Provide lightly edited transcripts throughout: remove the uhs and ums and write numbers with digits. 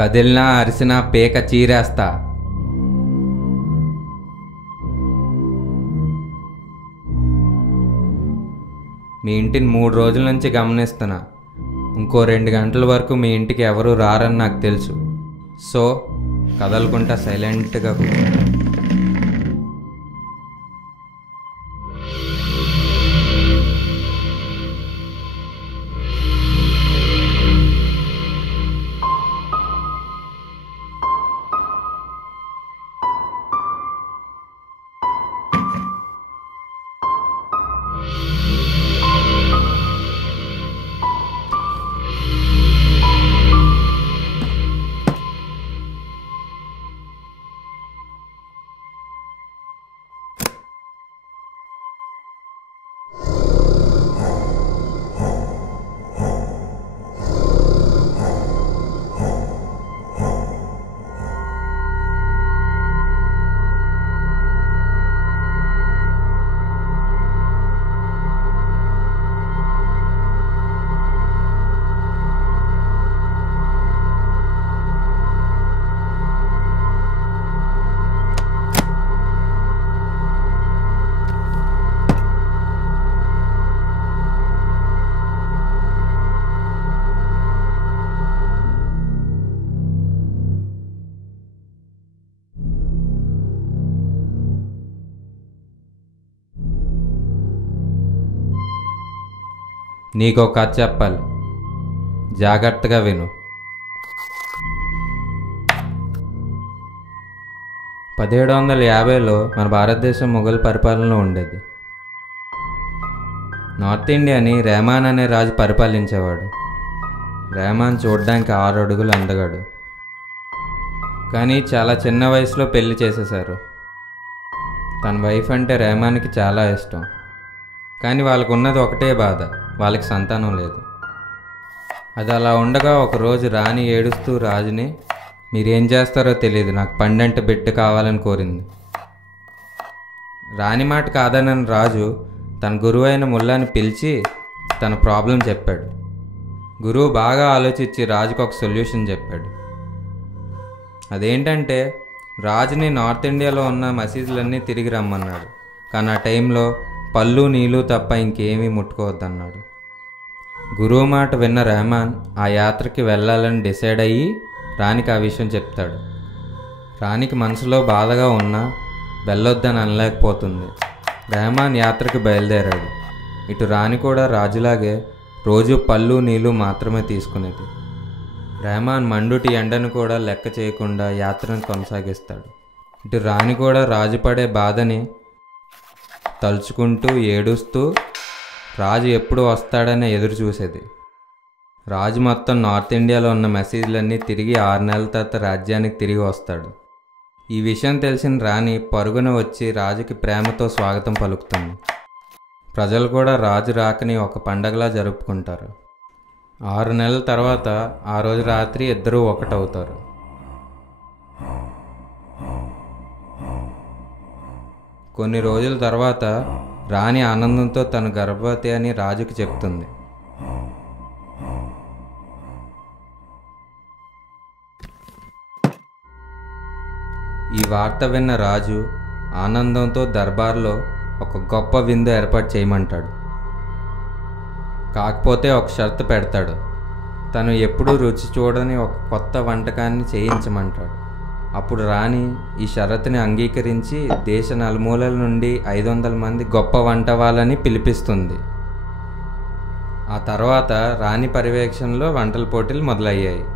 కదిలినా అరిసినా పేక చీరేస్తా. మీ ఇంటిని 3 రోజుల నుంచి గమనిస్తున్నా. ఇంకో 2 గంటల వరకు మీ ఇంటికి ఎవరూ రారని నాకు తెలుసు. సో కదలకుండా సైలెంట్గా కూర్చో. నీకో కథ చెప్పాలి, జాగ్రత్తగా విను. 1750లో మన భారతదేశం మొఘల్ పరిపాలనలో ఉండేది. నార్త్ ఇండియాని రెహమాన్ అనే రాజు పరిపాలించేవాడు. రెహమాన్ చూడ్డానికి 6 అడుగులు అందగాడు. కానీ చాలా చిన్న వయసులో పెళ్లి చేసేశారు. తన వైఫ్ అంటే రెహమాన్కి చాలా ఇష్టం. కానీ వాళ్ళకు ఉన్నది ఒకటే బాధ, వాళ్ళకి సంతానం లేదు. అది అలా ఉండగా ఒకరోజు రాణి ఏడుస్తూ రాజుని, మీరేం చేస్తారో తెలియదు, నాకు పండంటి బిడ్డ కావాలని కోరింది. రాణి మాట కాదనని రాజు తన గురువు అయిన ముల్లాని పిలిచి తన ప్రాబ్లం చెప్పాడు. గురువు బాగా ఆలోచించి రాజుకు ఒక సొల్యూషన్ చెప్పాడు. అదేంటంటే రాజుని నార్త్ ఇండియాలో ఉన్న మసీదులన్నీ తిరిగి రమ్మన్నాడు. కానీ ఆ టైంలో పళ్ళు నీళ్ళు తప్ప ఇంకేమీ ముట్టుకోవద్దన్నాడు. గురువు మాట విన్న రెహమాన్ ఆ యాత్రకి వెళ్ళాలని డిసైడ్ అయ్యి రాణికి ఆ విషయం చెప్తాడు. రాణికి మనసులో బాధగా ఉన్నా వెళ్ళొద్దని అనలేకపోతుంది. రెహమాన్ యాత్రకు బయలుదేరాడు. ఇటు రాణి కూడా రాజులాగే రోజు పళ్ళు నీళ్ళు మాత్రమే తీసుకునేది. రెహమాన్ మండుటి ఎండను కూడా లెక్క చేయకుండా యాత్రను కొనసాగిస్తాడు. ఇటు రాణి కూడా రాజు పడే బాధని తలుచుకుంటూ ఏడుస్తూ రాజు ఎప్పుడు వస్తాడని ఎదురు చూసేది. రాజు మొత్తం నార్త్ ఇండియాలో ఉన్న మసీదులన్నీ తిరిగి 6 నెలల తర్వాత రాజ్యానికి తిరిగి వస్తాడు. ఈ విషయం తెలిసిన రాణి పరుగున వచ్చి రాజుకి ప్రేమతో స్వాగతం పలుకుతుంది. ప్రజలు కూడా రాజు రాకని ఒక పండగలా జరుపుకుంటారు. 6 నెలల తర్వాత ఆ రోజు రాత్రి ఇద్దరూ ఒకటవుతారు. కొన్ని రోజుల తర్వాత రాణి ఆనందంతో తన గర్భవతి అని రాజుకి చెప్తుంది. ఈ వార్త విన్న రాజు ఆనందంతో దర్బార్లో ఒక గొప్ప విందు ఏర్పాటు చేయమంటాడు. కాకపోతే ఒక షరతు పెడతాడు. తను ఎప్పుడూ రుచి చూడని ఒక కొత్త వంటకాన్ని చేయించమంటాడు. అప్పుడు రాణి ఈ షరతుని అంగీకరించి దేశ నలుమూలల నుండి 500 మంది గొప్ప వంట వాళ్ళని పిలిపిస్తుంది. ఆ తర్వాత రాణి పర్యవేక్షణలో వంటల పోటీలు మొదలయ్యాయి.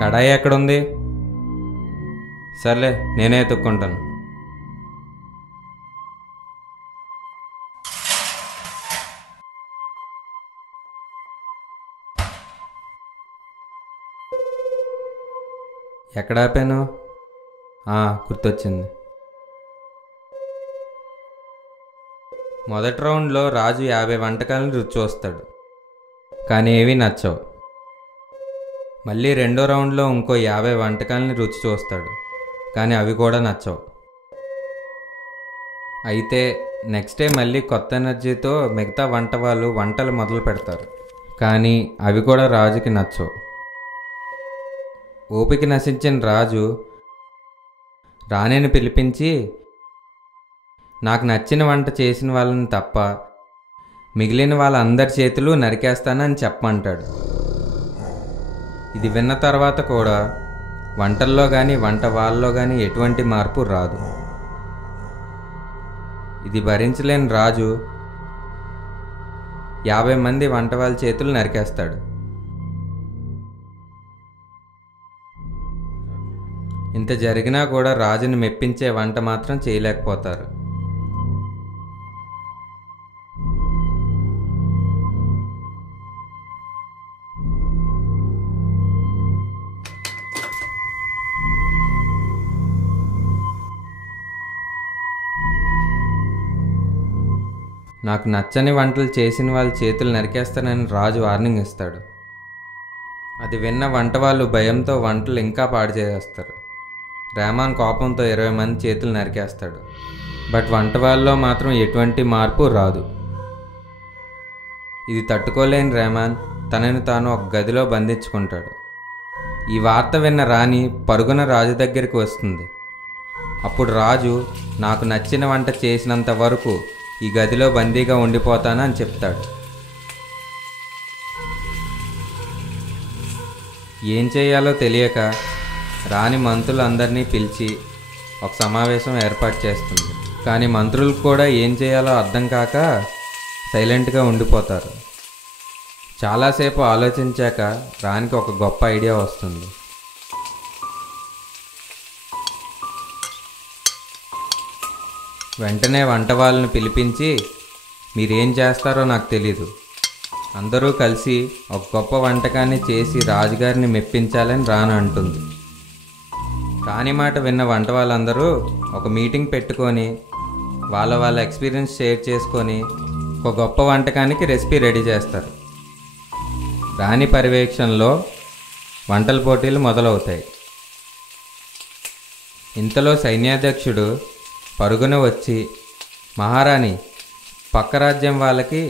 కడాయి ఎక్కడుంది? సర్లే నేనే ఎత్తుక్కుంటాను. ఎక్కడాపాను? గుర్తొచ్చింది. మొదటి రౌండ్లో రాజు 50 వంటకాలను రుచి చూస్తాడు, కానీ ఏవీ నచ్చవు. మళ్ళీ రెండో రౌండ్లో ఇంకో 50 వంటకాలని రుచి చూస్తాడు, కానీ అవి కూడా నచ్చవు. అయితే నెక్స్ట్ డే మళ్ళీ కొత్త ఎనర్జీతో మిగతా వంట వాళ్ళు వంటలు మొదలు పెడతారు, కానీ అవి కూడా రాజుకి నచ్చవు. ఓపిక నశించిన రాజు రాణిని పిలిపించి, నాకు నచ్చిన వంట చేసిన వాళ్ళని తప్ప మిగిలిన వాళ్ళందరి చేతులు నరికేస్తానని చెప్పమంటాడు. ఇది విన్న తర్వాత కూడా వంటల్లో కానీ వంట వాళ్ళలో కానీ ఎటువంటి మార్పు రాదు. ఇది భరించలేని రాజు 50 మంది వంట వాళ్ళ చేతులు నరికేస్తాడు. ఇంత జరిగినా కూడా రాజుని మెప్పించే వంట మాత్రం చేయలేకపోతారు. నాకు నచ్చని వంటలు చేసిన వాళ్ళ చేతులు నరికేస్తానని రాజు వార్నింగ్ ఇస్తాడు. అది విన్న వంట వాళ్ళు భయంతో వంటలు ఇంకా పాడు చేసేస్తారు. రెహమాన్ కోపంతో 20 మంది చేతులు నరికేస్తాడు. బట్ వంట వాళ్ళలో మాత్రం ఎటువంటి మార్పు రాదు. ఇది తట్టుకోలేని రెహమాన్ తనని తాను ఒక గదిలో బంధించుకుంటాడు. ఈ వార్త విన్న రాణి పరుగున రాజు దగ్గరికి వస్తుంది. అప్పుడు రాజు, నాకు నచ్చిన వంట చేసినంత వరకు ఈ గదిలో బందీగా ఉండిపోతాను అని చెప్తాడు. ఏం చేయాలో తెలియక రాణి మంత్రులందరినీ పిలిచి ఒక సమావేశం ఏర్పాటు చేస్తుంది. కానీ మంత్రులు కూడా ఏం చేయాలో అర్థం కాక సైలెంట్గా ఉండిపోతారు. చాలాసేపు ఆలోచించాక రాణికి ఒక గొప్ప ఐడియా వస్తుంది. వెంటనే వంట వాళ్ళని పిలిపించి, మీరేం చేస్తారో నాకు తెలీదు, అందరూ కలిసి ఒక గొప్ప వంటకాన్ని చేసి రాజుగారిని మెప్పించాలని రాణి అంటుంది. రాణి మాట విన్న వంట వాళ్ళందరూ ఒక మీటింగ్ పెట్టుకొని వాళ్ళ ఎక్స్పీరియన్స్ షేర్ చేసుకొని ఒక గొప్ప వంటకానికి రెసిపీ రెడీ చేస్తారు. రాణి పర్యవేక్షణలో వంటల పోటీలు మొదలవుతాయి. ఇంతలో సైన్యాధ్యక్షుడు పరుగున వచ్చి, మహారాణి, పక్క రాజ్యం వాళ్ళకి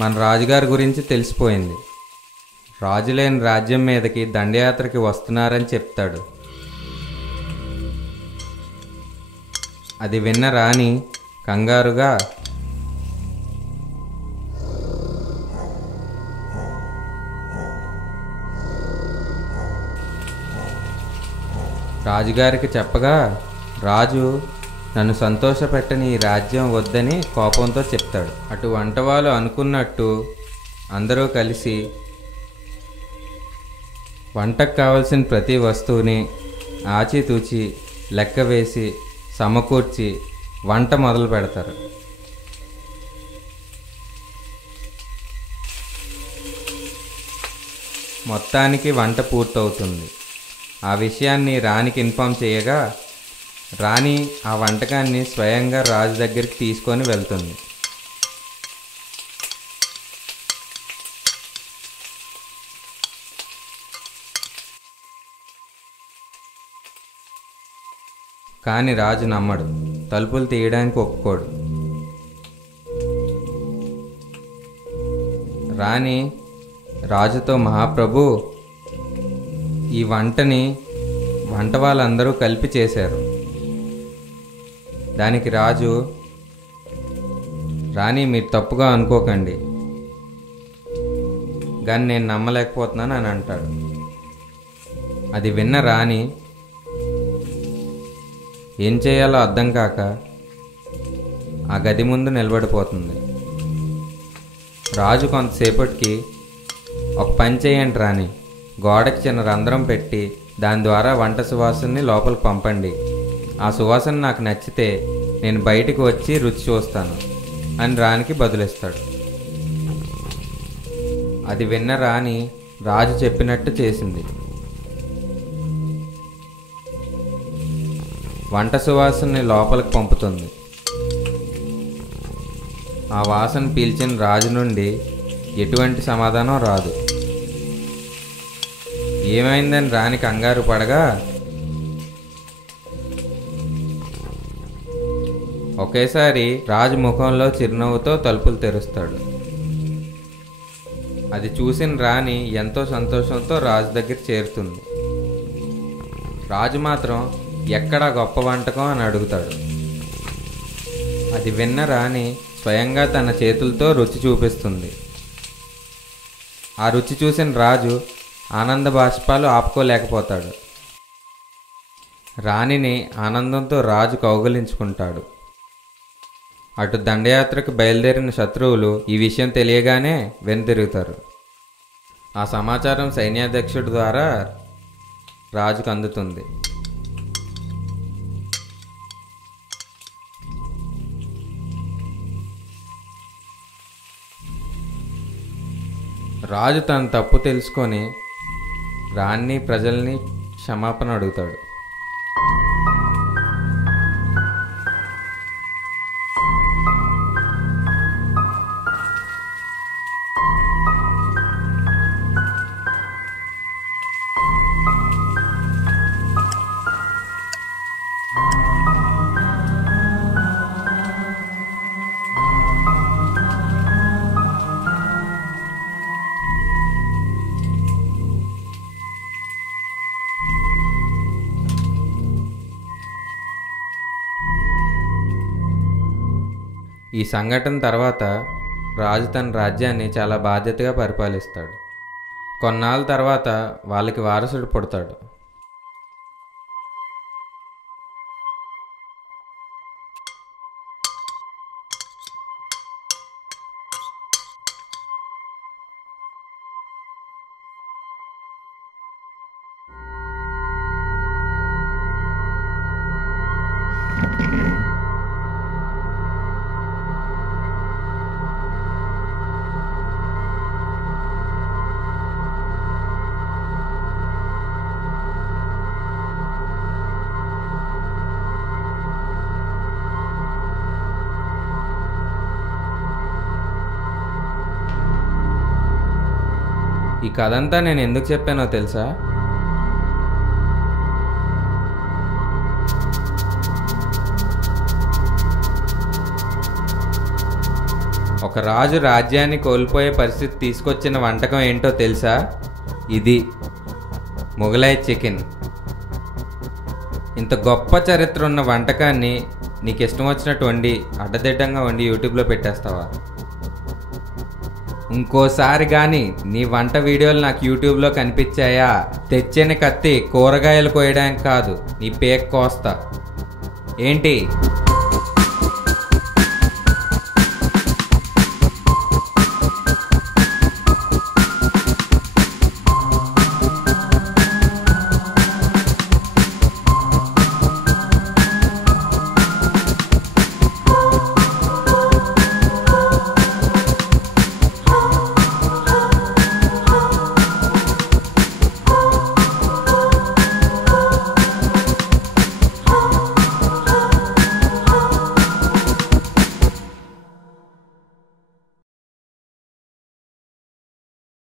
మన రాజుగారి గురించి తెలిసిపోయింది. రాజులేని రాజ్యం మీదకి దండయాత్రకి వస్తున్నారని చెప్తాడు. అది విన్న రాణి కంగారుగా, రాజుగారికి చెప్పగా రాజు నన్ను సంతోషపెట్టని ఈ రాజ్యం వద్దని కోపంతో చెప్తాడు. అటు వంటవాళ్ళు అనుకున్నట్టు అందరూ కలిసి వంటకు కావలసిన ప్రతి వస్తువుని ఆచితూచి లెక్క వేసి సమకూర్చి వంట మొదలు పెడతారు. మొత్తానికి వంట పూర్తవుతుంది. ఆ విషయాన్ని రాణికి ఇన్ఫామ్ చేయగా రాణి ఆ వంటకాన్ని స్వయంగా రాజు దగ్గరికి తీసుకొని వెళ్తుంది. కానీ రాజు నమ్మడు, తలుపులు తీయడానికి ఒప్పుకోడు. రాణి రాజుతో, మహాప్రభు, ఈ వంటని వంట వాళ్ళందరూ కలిపి చేశారు. దానికి రాజు, రాణి మీరు తప్పుగా అనుకోకండి, కానీ నేను నమ్మలేకపోతున్నాను అని అంటాడు. అది విన్న రాణి ఏం చేయాలో అర్థం కాక ఆ గది ముందు నిలబడిపోతుంది. రాజు కొంతసేపటికి, ఒక పని చేయండి రాణి, గోడకి చిన్న రంధ్రం పెట్టి దాని ద్వారా వంట సువాసనని లోపలికి పంపండి. ఆ సువాసన నాకు నచ్చితే నేను బయటికి వచ్చి రుచి చూస్తాను అని రాణికి బదులిస్తాడు. అది విన్న రాణి రాజు చెప్పినట్టు చేసింది. వంట సువాసనని లోపలికి పంపుతుంది. ఆ వాసన పీల్చిన రాజు నుండి ఎటువంటి సమాధానం రాదు. ఏమైందని రాణి కంగారు పడగా ఒకేసారి రాజు ముఖంలో చిరునవ్వుతో తలుపులు తెరుస్తాడు. అది చూసిన రాణి ఎంతో సంతోషంతో రాజు దగ్గర చేరుతుంది. రాజు మాత్రం ఎక్కడా గొప్ప వంటకం అని అడుగుతాడు. అది విన్న రాణి స్వయంగా తన చేతులతో రుచి చూపిస్తుంది. ఆ రుచి చూసిన రాజు ఆనంద బాష్పాలు ఆపుకోలేకపోతాడు. రాణిని ఆనందంతో రాజు కౌగిలించుకుంటాడు. అటు దండయాత్రకు బయలుదేరిన శత్రువులు ఈ విషయం తెలియగానే వెనుతిరుగుతారు. ఆ సమాచారం సైన్యాధ్యక్షుడి ద్వారా రాజుకు అందుతుంది. రాజు తన తప్పు తెలుసుకొని రాణి ప్రజల్ని క్షమాపణ అడుగుతాడు. ఈ సంఘటన తర్వాత రాజు తన రాజ్యాన్ని చాలా బాధ్యతగా పరిపాలిస్తాడు. కొన్నాళ్ళ తర్వాత వాళ్ళకి వారసుడు పుడతాడు. ఈ కథంతా నేను ఎందుకు చెప్పానో తెలుసా? ఒక రాజు రాజ్యాన్ని కోల్పోయే పరిస్థితి తీసుకొచ్చిన వంటకం ఏంటో తెలుసా? ఇది మొగలాయ్ చికెన్. ఇంత గొప్ప చరిత్ర ఉన్న వంటకాన్ని నీకు ఇష్టం వచ్చినట్టు వండి అడ్డదిడ్డంగా వండి యూట్యూబ్లో పెట్టేస్తావా? ఇంకోసారి కానీ నీ వంట వీడియోలు నాకు యూట్యూబ్లో కనిపించాయా, తెచ్చిన కత్తి కూరగాయలు కోయడానికి కాదు, నీ పేక్ కోస్తా. ఏంటి?